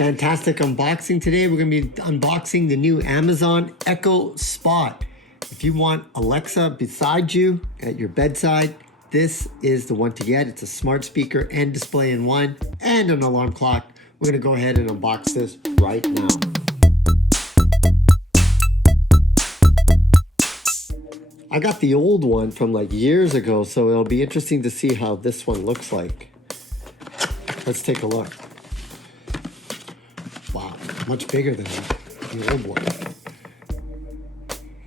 Fantastic unboxing today. We're going to be unboxing the new Amazon Echo Spot. If you want Alexa beside you at your bedside, this is the one to get. It's a smart speaker and display in one and an alarm clock. We're going to go ahead and unbox this right now. I got the old one from like years ago, so it'll be interesting to see how this one looks like. Let's take a look. Wow, much bigger than the old one.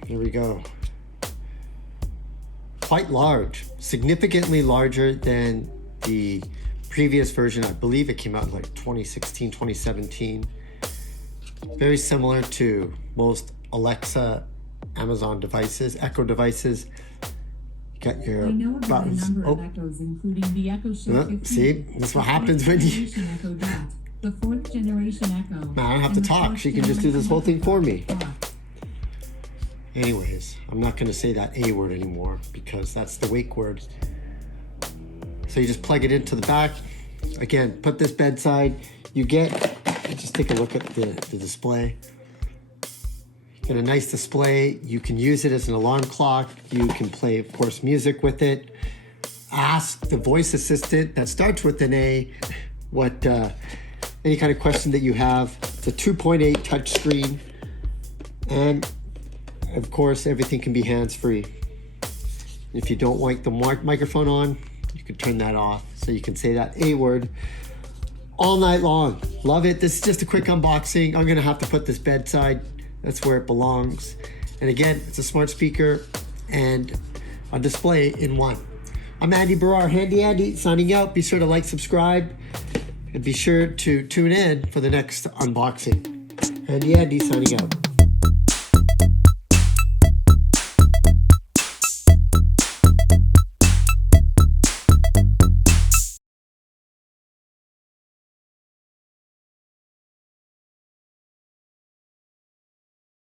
Here we go. Quite large, significantly larger than the previous version. I believe it came out in like 2016, 2017. Very similar to most Alexa, Amazon devices, Echo devices. You got your buttons. Of Echoes, including the Echo Show 15, see, this is what happens when you... Echo Dot, the 4th generation Echo. Man, I don't have to talk. She can just do this whole thing for me. Anyways, I'm not going to say that A word anymore because that's the wake word. So you just plug it into the back. Again, put this bedside. You get, just take a look at the display. Get a nice display. You can use it as an alarm clock. You can play, of course, music with it. Ask the voice assistant that starts with an A what any kind of question that you have. It's a 2.8 touchscreen, and of course, everything can be hands-free. If you don't like the microphone on, you can turn that off so you can say that A word all night long. Love it. This is just a quick unboxing. I'm gonna have to put this bedside. That's where it belongs. And again, it's a smart speaker and a display in one. I'm Andy Baryer, Handy Andy, signing out. Be sure to like, subscribe, and be sure to tune in for the next unboxing. Handy Andy signing out.